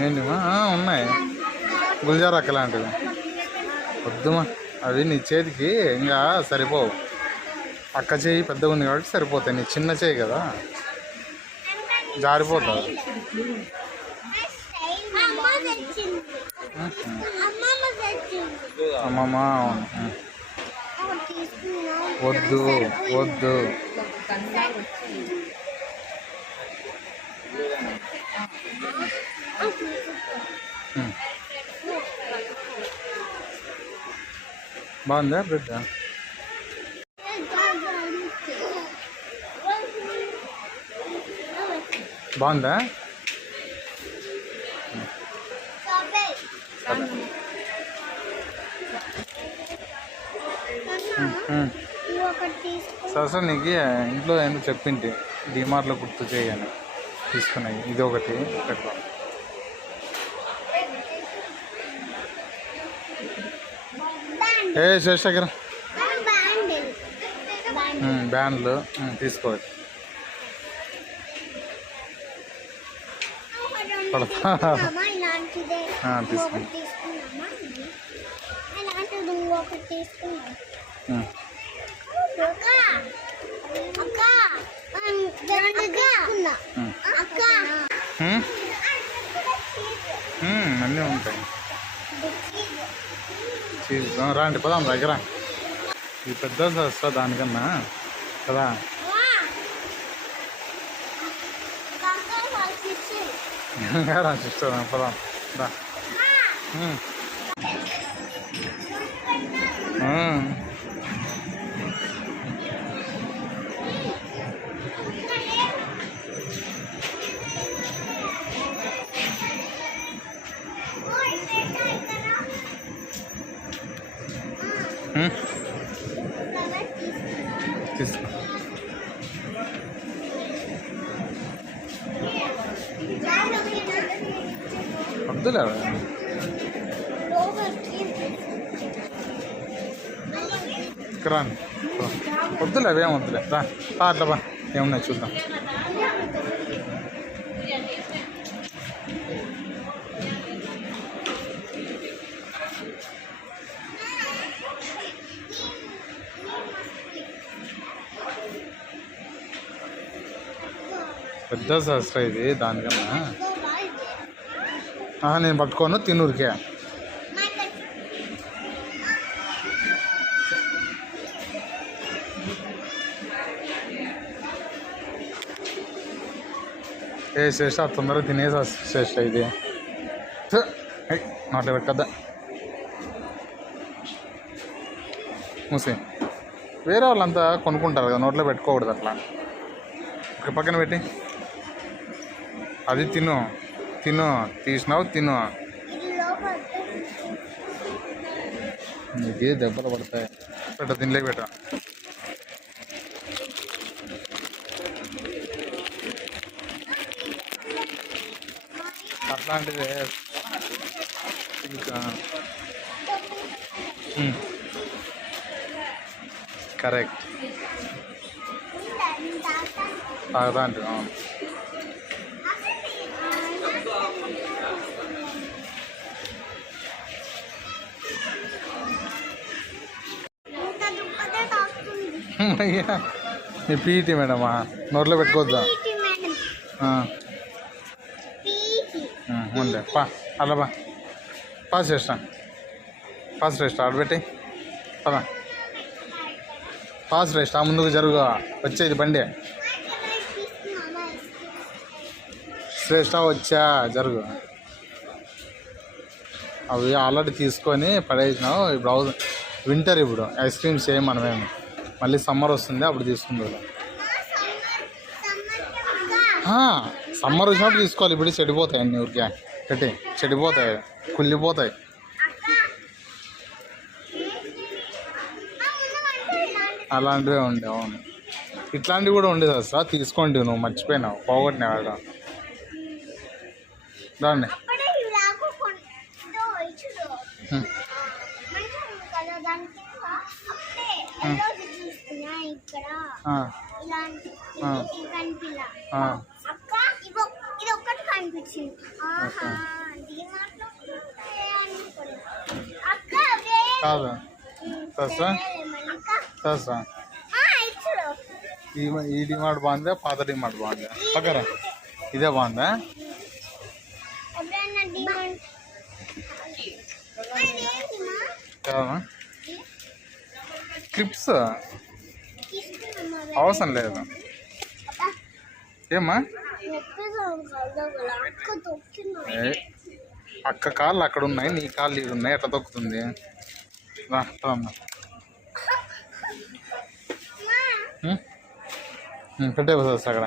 ఏంటిమా ఉన్నాయి గుల్జార్ అక్క లాంటివి వద్దుమా, అవి నీ చేతికి ఇంకా సరిపోవు. అక్క చేయి పెద్దగా ఉంది కాబట్టి సరిపోతాయి, నీ చిన్న చేయి కదా జారిపోతుంది. అమ్మమ్మ వద్దు వద్దు. బాగుందా బిడ్డ? బాగుందా? సరే నీకు ఇంట్లో ఏమో చెప్పింటి డిమార్ట్లో గుర్తు చేయని తీసుకున్నాయి. ఇది ఒకటి పెట్టుకో. ఏ శేషగిర బ్యాన్లు తీసుకోవచ్చు. తీసుకోండి. అన్నీ ఉంటాయి. రాండి పదాం దగ్గర. ఇది పెద్ద వస్తా దానికన్నా కదా. సిస్టర్ పదాం రా. తీసుకో. వద్దులే రాని, వద్దులే అవేం వద్దులే. రా అట్లా బా, ఏమున్నాయి చూద్దాం. పెద్ద శాస్త్ర ఇది దానికన్నా. నేను పట్టుకోను తిన్నూరికే. ఏ శ్రేష్ట తొందరగా తినేసా శ్రేష్ట. ఇది నోట్లో పెట్టద్దా మూసి. వేరే వాళ్ళంతా కొనుక్కుంటారు కదా, నోట్లో పెట్టుకోకూడదు అట్లా. ఒక పక్కన పెట్టి అది తిను తిను, తీసినావు తిను. నీకు దెబ్బలు పడతాయి. పెట్ట తినలేక పెట్ట. అట్లాంటిదే ఇంకా కరెక్ట్ అలాంటిది. అవును అయ్యా మీ పీఈటీ మేడమా? నోట్లో పెట్టుకోవద్దా? ఉండే పా అలా బా. పాస్ చేస్తా, పాస్ రేస్తా ఆడబెట్టి పదా. పాస్ రేస్తా ముందుకు జరుగు, వచ్చేది బండి. శ్రేష్ట వచ్చా జరుగు. అవి ఆల్రెడీ తీసుకొని పడేసినావు. ఇప్పుడు వింటర్, ఇప్పుడు ఐస్ క్రీమ్స్ ఏం మనమేమి. మళ్ళీ సమ్మర్ వస్తుంది అప్పుడు తీసుకుందాం. సమ్మర్ వచ్చినప్పుడు తీసుకోవాలి. ఇప్పుడు చెడిపోతాయి అన్ని ఊరికే పెట్టి, చెడిపోతాయి, కుళ్ళిపోతాయి. అలాంటివే ఉండే. అవును ఇట్లాంటివి కూడా ఉండేది సార్. తీసుకోండి, నువ్వు మర్చిపోయినావు, పోగొట్టినావు. దాన్ని అనిపించింది. కాదు సస్తా ఈ డిమార్ట్ బాగుందా పాత డిమార్ట్ బాగుందా పక్కరా ఇదే బాగుందా కాదా క్లిప్స్ అవసరం లేదు ఏమ్మా అక్క కాళ్ళు అక్కడ ఉన్నాయి నీ కాళ్ళు ఇవి ఉన్నాయి ఎట్లా తొక్కుతుంది పెట్టే వస్తా అక్కడ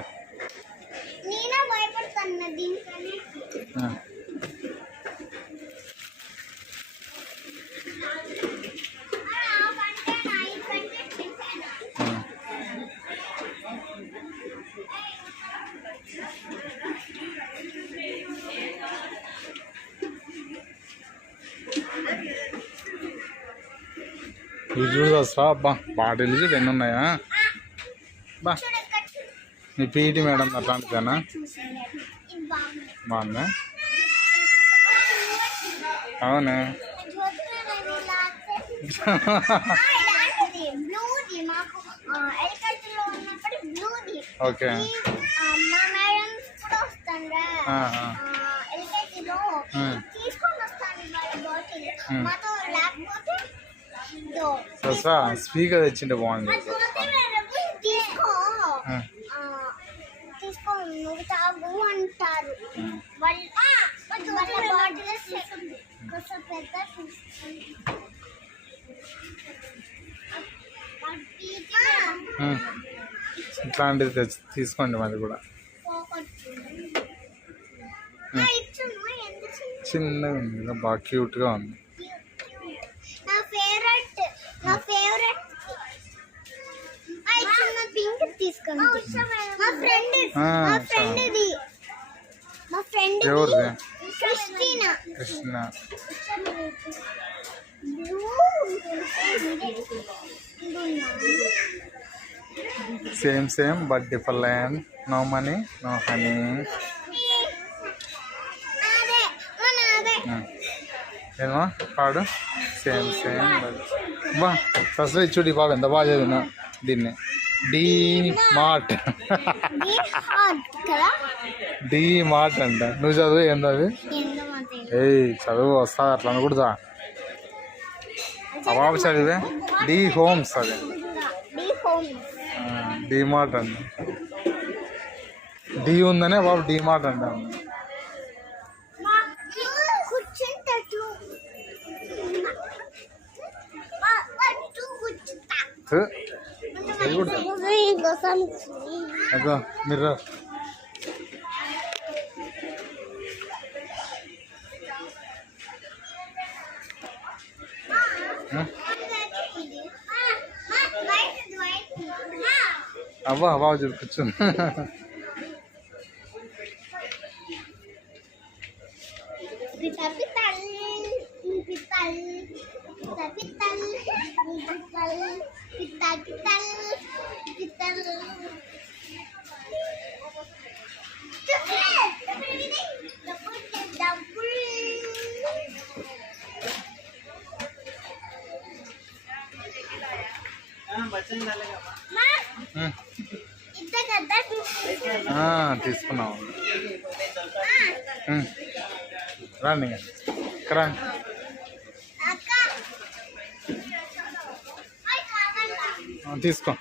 ఇవి చూడు అసలు అబ్బా బాటిల్ చూడు ఎన్ని ఉన్నాయా బా మీ పీఈటీ మేడం అట్లాంటిదేనా బాగుందా అవునా ఓకే స్పీకర్ తెచ్చింటే బాగుంది నువ్వు తాగు అంటారు ఇట్లాంటిది తెచ్చి తీసుకోండి మరి కూడా చిన్నగా ఉంది బాగా క్యూట్గా ఉంది ఎవరిది Krishna same but different no money no honey ఏమో పాడు సేమ్ బా అసలు చూడు బాబు ఎంత బాగా చదివినా దీన్ని డి మార్ట్ అంట నువ్వు చదువు ఏంది అది చదువు వస్తా అట్లా అనకూడదా ఆ బాబు చదివే డి హోమ్స్ అది డి మార్ట్ అంట డి ఉందనే బాబు డి మార్ట్ అంట అదో మీరు అవ్వా బాబు చూడు కూర్చొని తీసుకున్నాము రండి ఇక్కడ తీసుకో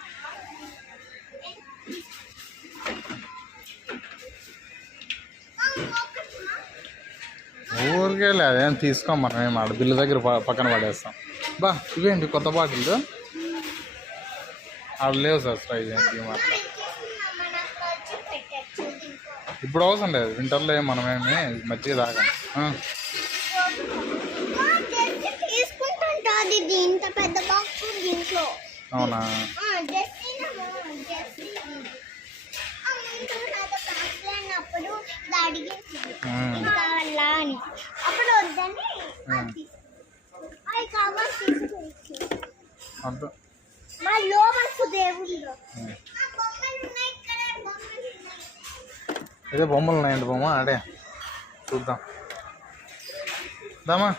ఊరికే లేదేం తీసుకోం మనం ఏం ఆడ బిల్లు దగ్గర పక్కన పడేస్తాం బా ఇవేంటి కొత్త బాటిల్ ఆడ లేవు సార్ ట్రై చేయండి మాత్రం ఇప్పుడు అవసరం లేదు వింటర్లో మనమేమి మజ్జిగ తాగాం అవునా ఇదే బొమ్మలు ఉన్నాయండి బొమ్మ ఆడే చూద్దాం దామా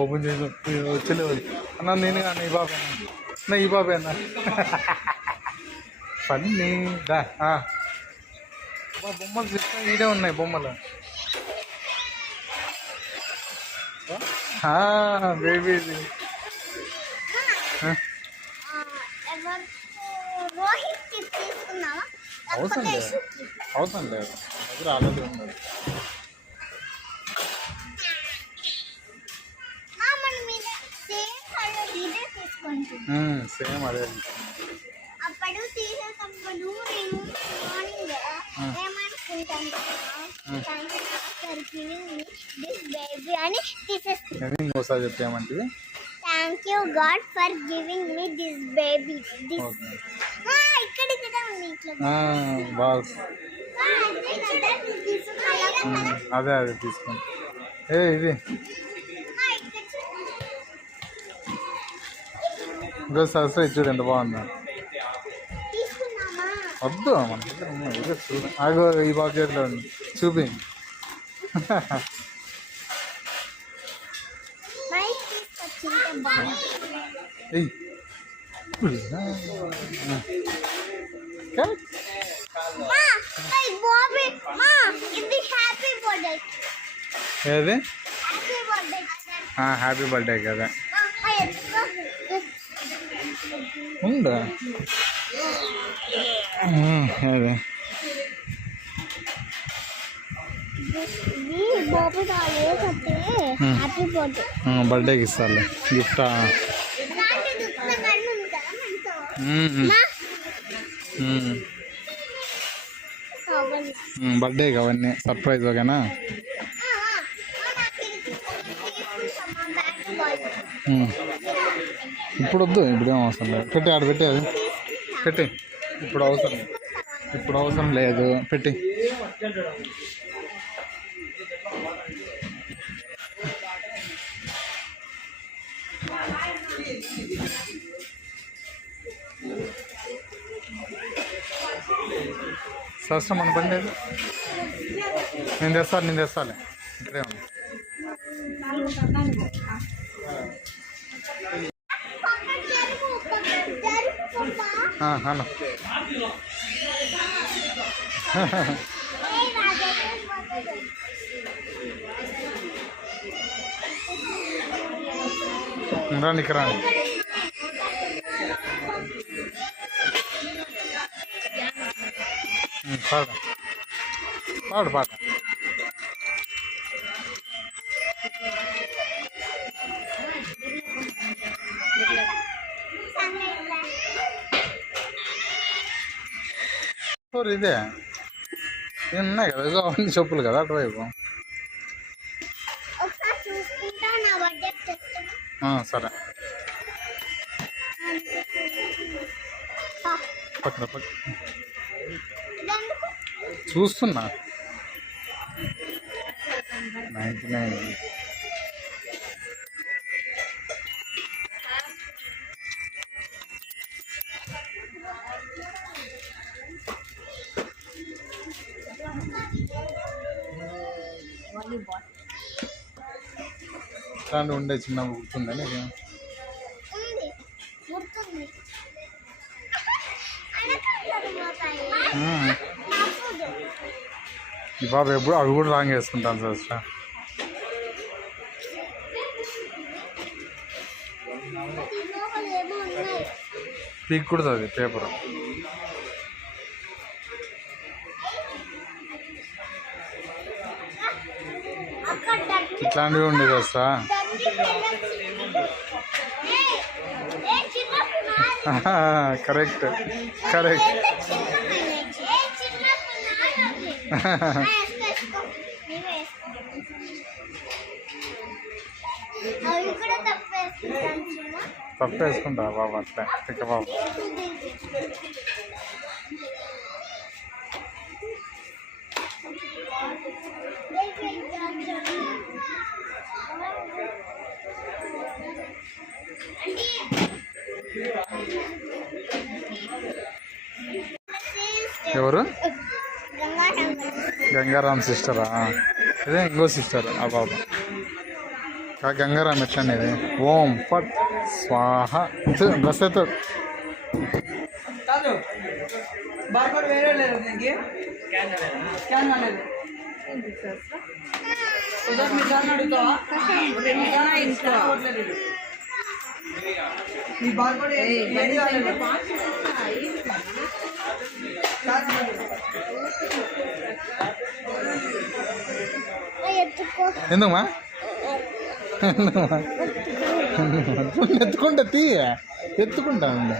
ఓపెన్ చేసి వచ్చలేదు అన్న నేను అన్న ఈ బాబు అన్న ఈ బాబే అన్న పన్నీ దా బొమ్మలు చూస్తే ఈడే ఉన్నాయి బొమ్మలు బేబీది అవసరం లేదు అవసరం లేదు దగ్గర ఆల్రెడీ ఉన్నది సేమ్ అదే అప్పుడు తీసేటప్పుడు నేను మార్నింగ్ ఏమనుకుంటాను బేబీ అని తీసేస్తాను ఇంకోసారి చెప్పామంటే thank you God for giving me this baby this ఇక్కడ కదా ఉంది ఇట్లా బాస్ అదే అదే తీసుకోండి ఇది ఇంకో సరస్సు చూడు ఎంత బాగుందా వద్దు మన దగ్గర ఉన్నాయి ఇదే చూడు ఆగో ఈ బాబు చేతిలో ఉంది చూపి ఏది హ్యాపీ బర్త్డే కదా ఉందా అదే బర్త్డేకి ఇస్తాలే గిఫ్టా బర్త్డేకి అవన్నీ సర్ప్రైజ్ ఓకేనా ఇప్పుడు వద్దు ఇప్పుడేం అవసరం లేదు పెట్టి ఆడ పెట్టి అది పెట్టి ఇప్పుడు అవసరం లేదు పెట్టి సరస్సు మన బండి నేను తెస్తాలే ఇక్కడే ఉంది హలో రండి ఇక్కడ రండి పాడు పాడు ఇదే ఉన్నాయి కదా ఇదో అన్ని చెప్పులు కదా అటువైపు సరే పక్కన చూస్తున్నా 99 ఇట్లాంటి ఉండే చిన్న గుర్తుందని ఈ బాబు ఎప్పుడు అవి కూడా రాంగ్ వేసుకుంటాను సార్ పీక్ కుడుతుంది పేపర్ ఇట్లాంటివి ఉండేది వస్తా కరెక్ట్ కరెక్ట్ తప్పేసుకుంటా బాబు అట్లా తిక్క బాబు ఎవరు గంగా గంగారాం సిస్టరా? ఇదే ఇంకో సిస్టర్ ఆ బాబా. ఆ గంగారాం ఎట్లా అనేది? ఓం ఫట్ స్వాహ. బస్ అవుతుంది. బార్కోడ్ వేరే లేదు దీనికి స్కాన్ కాలేదు ఉదర్ మీ దాన్ని అడుగుతావా ఈ బార్కోడ్ ఏది కాలేదు ఎందుకమ్మా? ఎత్తుకుంటా తీయ ఎత్తుకుంటా ఉందా?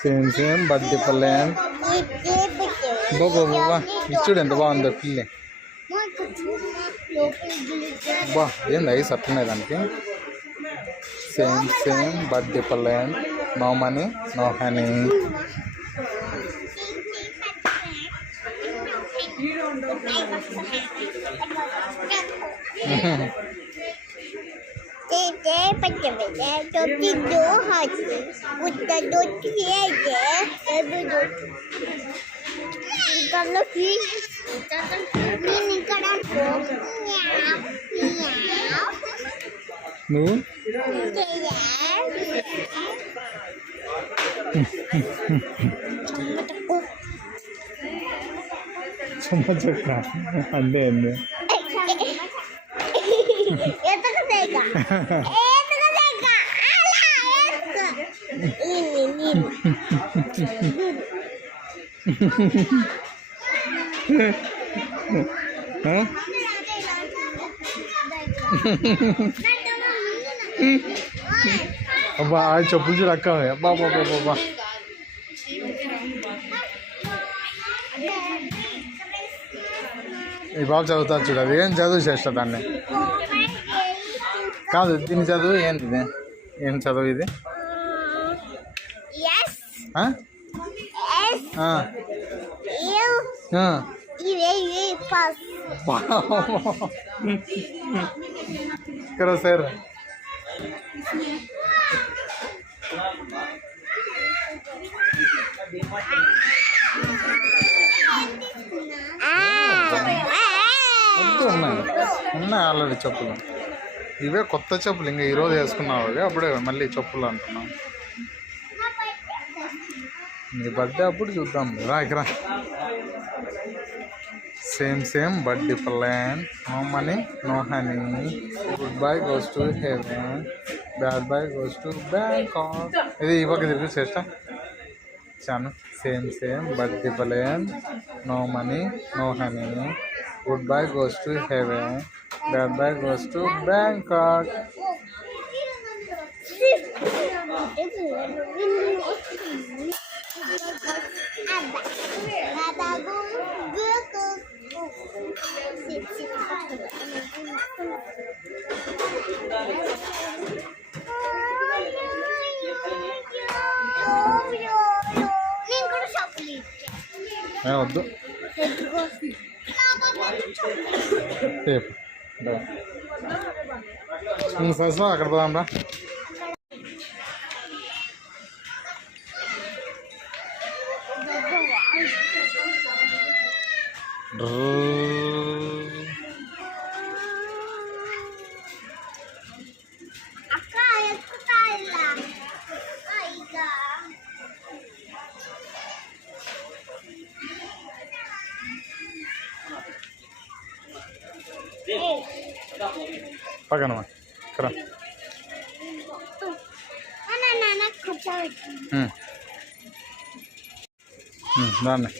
సేమ్ సేమ్ బర్త్డే పల్లె బాబా బాబా ఇచ్చుడు ఎంత బాగుందో పిల్లి. బా ఏంది ఐస్ అట్లున్నాయి దానికి. సేమ్ సేమ్ బర్త్డే పల్లె నో మనీ నో హనీ. నువ్వు చుమ్మ చెక్క అంతే అండి. అబ్బా ఆ చెప్పులు చూడు అక్క. అబ్బా బాబా బాబా ఈ బాబు చదువుతా చూడు. అది ఏం చదువు చేస్తా దాన్ని కాదు. దీని చదువు ఏంది? ఇది ఏం చదువు ఇది? కరో సార్ ఉన్నాయి ఆల్రెడీ చెప్పులు. ఇవే కొత్త చెప్పులు, ఇంకా ఈరోజు వేసుకున్నావు. అవి అప్పుడే మళ్ళీ చెప్పులు అంటున్నాం. నీ బర్త్డే అప్పుడు చూద్దాం. రా ఇక్కడ. Same same birthday plan no money no honey. Good boy goes to heaven bad boy goes to Bangkok. ఇది ఇవ్వక తిరిగి చేస్తా చాను. Same same birthday plan no money no honey. Good boy goes to heaven bad boy goes to Bangkok. వద్దు సరస్వా అక్కడ పోదాం రా. పక్కనమ్మా ఇక్కడ దాన్ని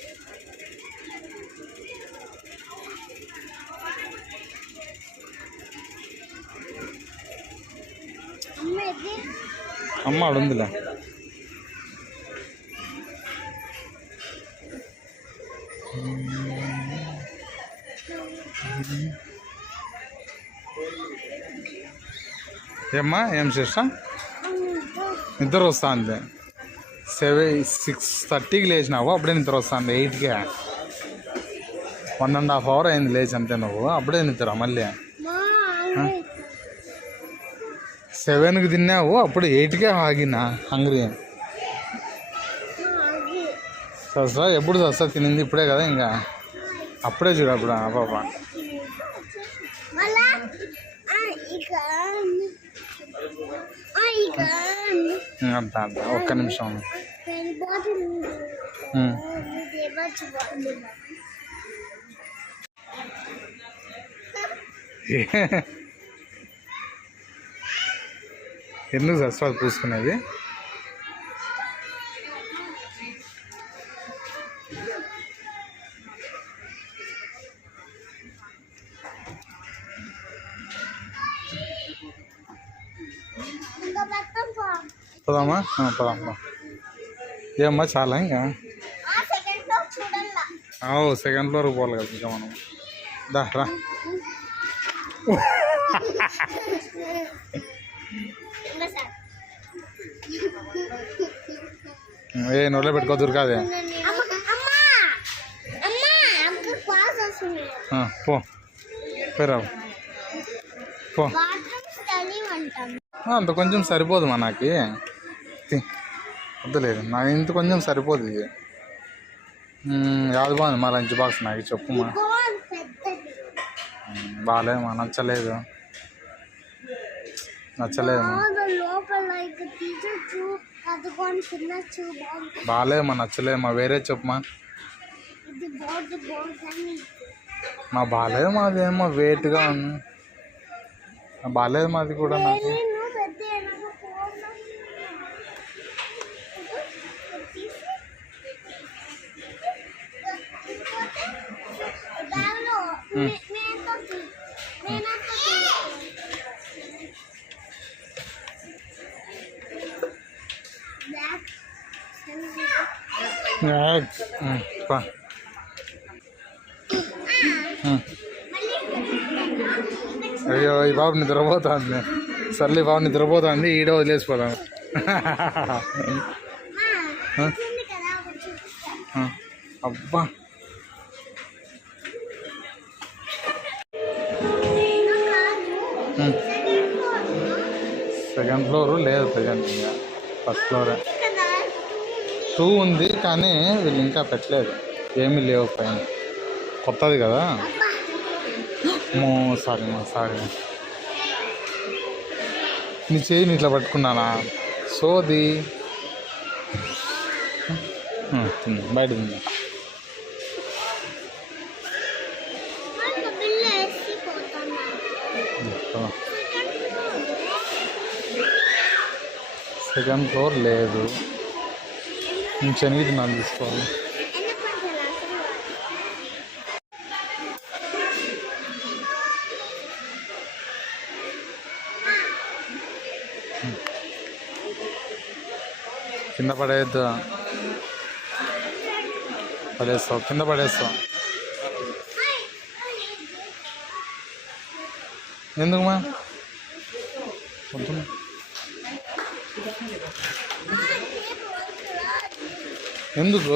అమ్మ ఆడుందిలే. ఏమ్మా ఏం చేస్తా? నిద్ర వస్తా అంతే. 6:30కి లేచినావు, అప్పుడే నిద్ర వస్తుంది. 8కి 1.5 hour అయింది లేచి అంతే. నువ్వు అప్పుడే నిద్ర మళ్ళీ 7కి తిన్నావు, అప్పుడు 8కే ఆగినా హంగ్రీ. సస్తా ఎప్పుడు సస్తా తినింది ఇప్పుడే కదా, ఇంకా అప్పుడే చూడు అప్పుడు పాప. అంత అంత ఒక్క నిమిషం. ఎందుకు సస్తా పూసుకునేది? పదామా పదామా. ఏమ్మా చాలా ఇంకా సెకండ్ ఫ్లోర్కి పోవాలి కదా ఇంకా మనం. దా రా. ఏ నోట్లో పెట్టుకో దొరకాదే. పో పేరా పో. అంత కొంచెం సరిపోదు మా నాకు, వద్దులేదు నాకు ఇంత కొంచెం సరిపోదు. ఇది యాది బాగుంది మా లంచ్ బాక్స్, నాకు చెప్పుమా. బాగాలేదమ్మా, నచ్చలేదు బాగాలేదమ్మా, నచ్చలేదమ్మా, వేరే చెప్పుమా. మా బాగాలేదమ్మా, అదేమో వెయిట్గా ఉంది. బాగాలేదమ్మా అది కూడా నాకు. అయ్యో ఈ బాబు నిద్రపోతుంది. సర్లే బాబు నిద్రపోతుంది, ఈడ వదిలేసిపోతాను. అబ్బా సెకండ్ ఫ్లోర్ లేదు ప్రజెంట్, ఇంకా ఫస్ట్ ఫ్లోరే. 2 ఉంది కానీ వీళ్ళు ఇంకా పెట్టలేదు, ఏమీ లేవు పైన, కొత్తది కదా. సారీ నీ చేయిని ఇట్లా పట్టుకున్నానా సోది. బయట ఉంది. సెకండ్ ఫ్లోర్ లేదు, నేను శనిగిరి నన్ను తీసుకోవాలి. కింద పడేద్దు, పడేస్తావు, కింద పడేస్తావు. ఎందుకుమా వద్దు, ఎందుకు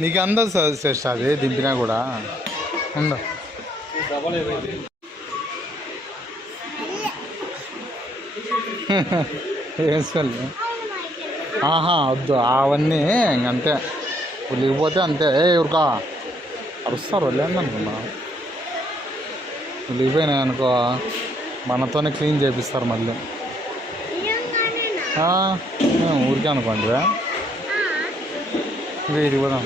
నీకు అందదు శ్రేష్ట, అది దింపినా కూడా ఉందా. వేసుకోవాలి. వద్దు అవన్నీ ఇంకంతే, లేకపోతే అంతే. ఎవరికా అరుస్తారు వెళ్ళండి అనుకున్నా. వెళ్ళిపోయినాయి అనుకో మనతోనే క్లీన్ చేపిస్తారు మళ్ళీ. ఊరికే అనుకోండి, వీడికి పోదాం.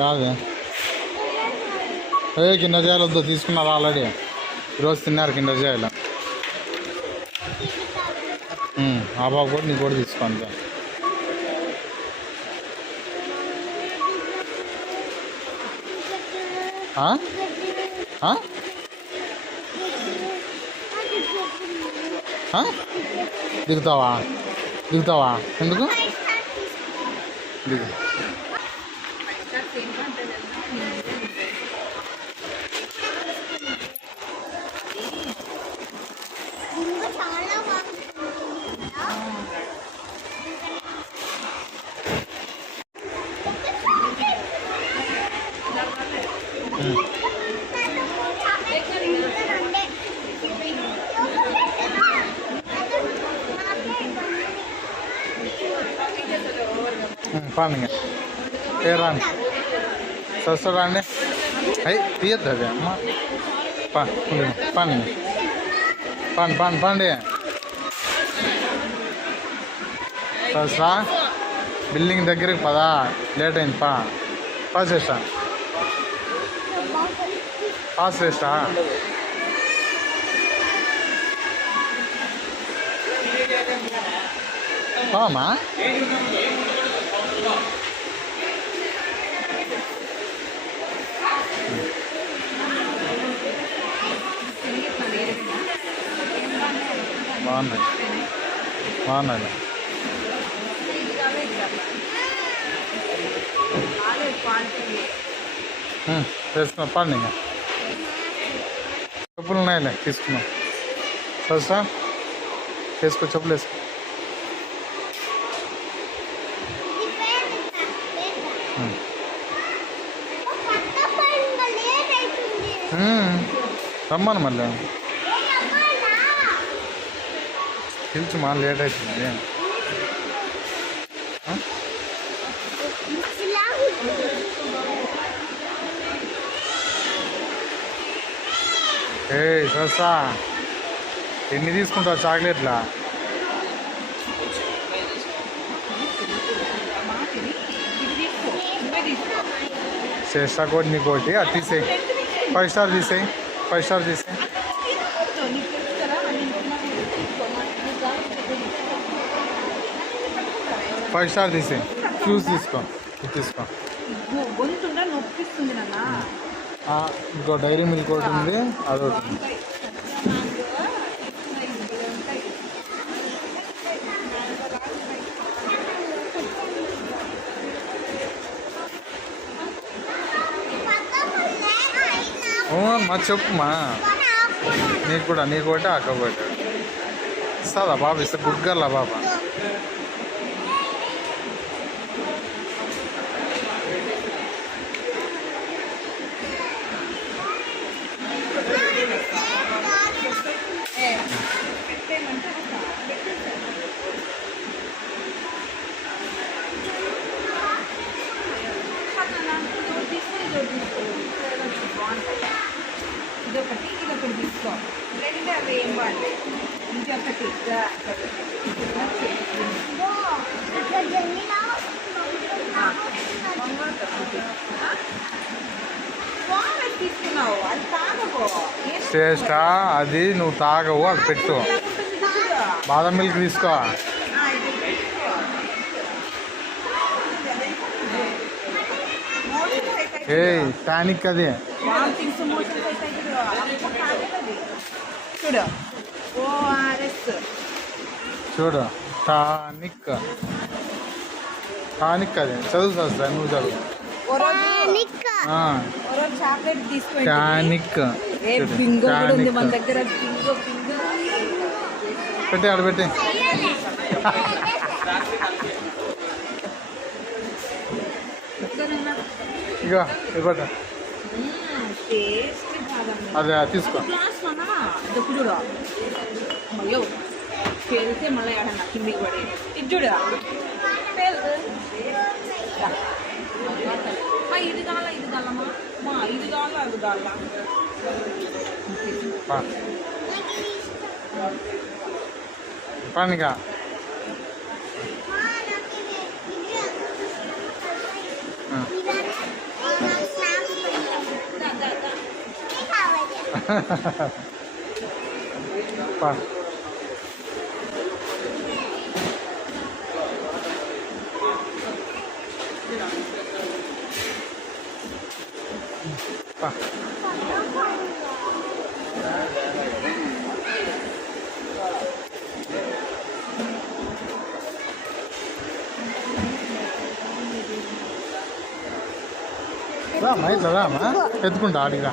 యాదే కిండర్ జాయలు వద్దు, తీసుకున్నారు ఆల్రెడీ, ఈరోజు తిన్నారు కిండర్ జాయలు. ఆ బాబు కూడా నీకు కూడా తీసుకో అంతే. దిగుతావా ఎందుకు దిగు. పండుగ ఏ రాండి చూస్తా అండి అయ్యి తీయద్దు అది అమ్మ పండి పండి చూస్తా బిల్డింగ్ దగ్గరికి పదా లేట్ అయింది పాస్ చేస్తా అమ్మా బాగున్నాయి వేసుకున్నా పండి ఇంకా చెప్పులు ఉన్నాయిలే తీసుకున్నాం చూస్తా వేసుకో చెప్పులు వేసుకో రమ్మను మళ్ళీ పిలిచి మా లేట్ అవుతుంది ఏ సస్సా ఎన్ని తీసుకుంటావు చాక్లెట్లా చేస్తా కోటి నీకోటి అది తీసేయి 5 స్టార్ తీసేయి 5 స్టార్ తీసేయి ఫైవ్ స్టార్ తీసేయి షూస్ తీసుకో తీసుకో ఇంకో డైరీ మిల్క్ ఒకటి ఉంది అదొకటి మా చెప్పుమా నీకు కూడా నీకోటి అక్కపోతే ఇస్తుందా బాబు ఇస్తా గుడ్ గర్లా బాబా ఇదొకటి తీసుకో రెండు అవి ఏం బాగుంటాయి ఇంకొకటి తీసుకున్నావు అది తాగకో శ్రేష్ట అది నువ్వు తాగవు అది పెట్టు బాదం మిల్క్ తీసుకో ఏ టానిక్ అది చూడు ఓఆర్ఎస్ చూడు టానిక్ అది చదువు వస్తా నువ్వు చదువు చాక్లెట్ తీసుకోండి టానిక్ బింగో కూడా ఉంది మన దగ్గర బింగో పెట్టి ఆడ పెట్టి ఇక ఇవ్వట అదే తీసుకో చూడు అయ్యో పేలితే మళ్ళీ ఏడన్నా కిందికి పడి ఇది చూడు ఇది కావాలమ్మా ఇది కావాలా అది కావాలా పనిగా రామా ఇట్లా రామా ఎత్తుకుంటా ఆడిగా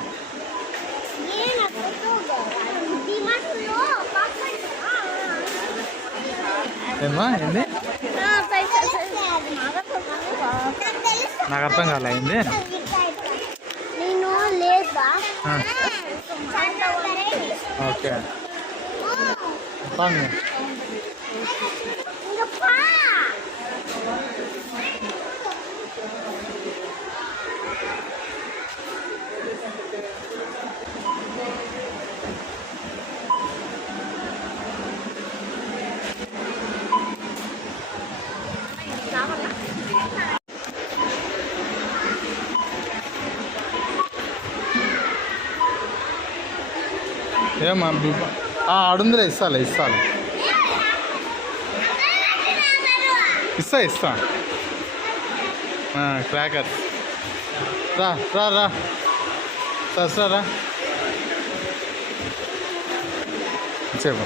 ఏమా ఏంది నాకు అర్థం కాలే అయింది ఓకే ఏమా ఆడుందిలే ఇస్తాలే ఇస్తా క్రాకర్స్ రా రా రా సస్రా రా చెప్పు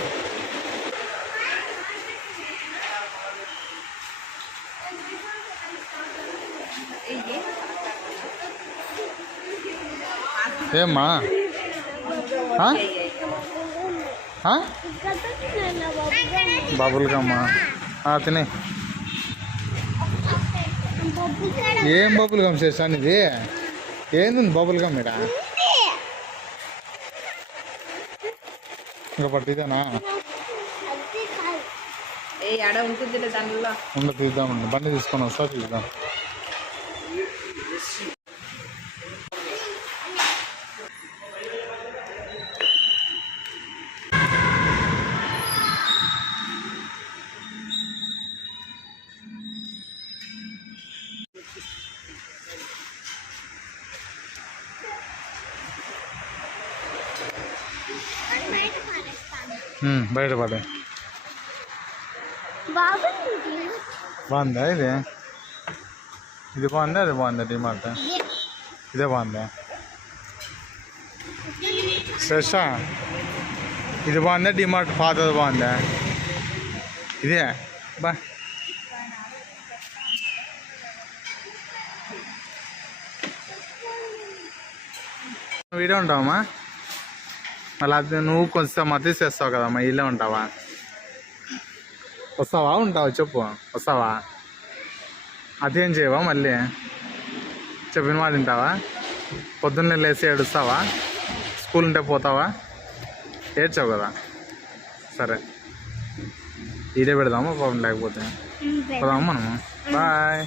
ఏమ్మా బబుల్ గమ్మా తినే ఏం బబుల్ గమ్ చేస్తాను ఇది ఏంది బబుల్ గమ్ ఇడా ఇంకా పట్టిదేనా ఉండ తీద్దామండి బండి తీసుకొని వస్తా తీద్దాం బయట పడే బాగుందా ఇది బాగుందా అది బాగుందా డిమార్ట్ ఇదే బాగుందా శ్రేష్ట ఇది బాగుందా డిమార్ట్ పాతది బాగుందా ఇదే బా వీడే ఉంటావమ్మా మళ్ళీ అది నువ్వు కొంచెం మద్దతు చేస్తావు కదమ్మా ఇల్లే ఉంటావా వస్తావా ఉంటావా చెప్పు వస్తావా అదేం చేయవా మళ్ళీ చెప్పిన మాట తింటావా పొద్దున్నే లేచి ఏడుస్తావా స్కూల్ ఉంటే పోతావా ఏడ్చావు కదా సరే ఇదే పెడదామా పాపం లేకపోతే పోదామా మనము బాయ్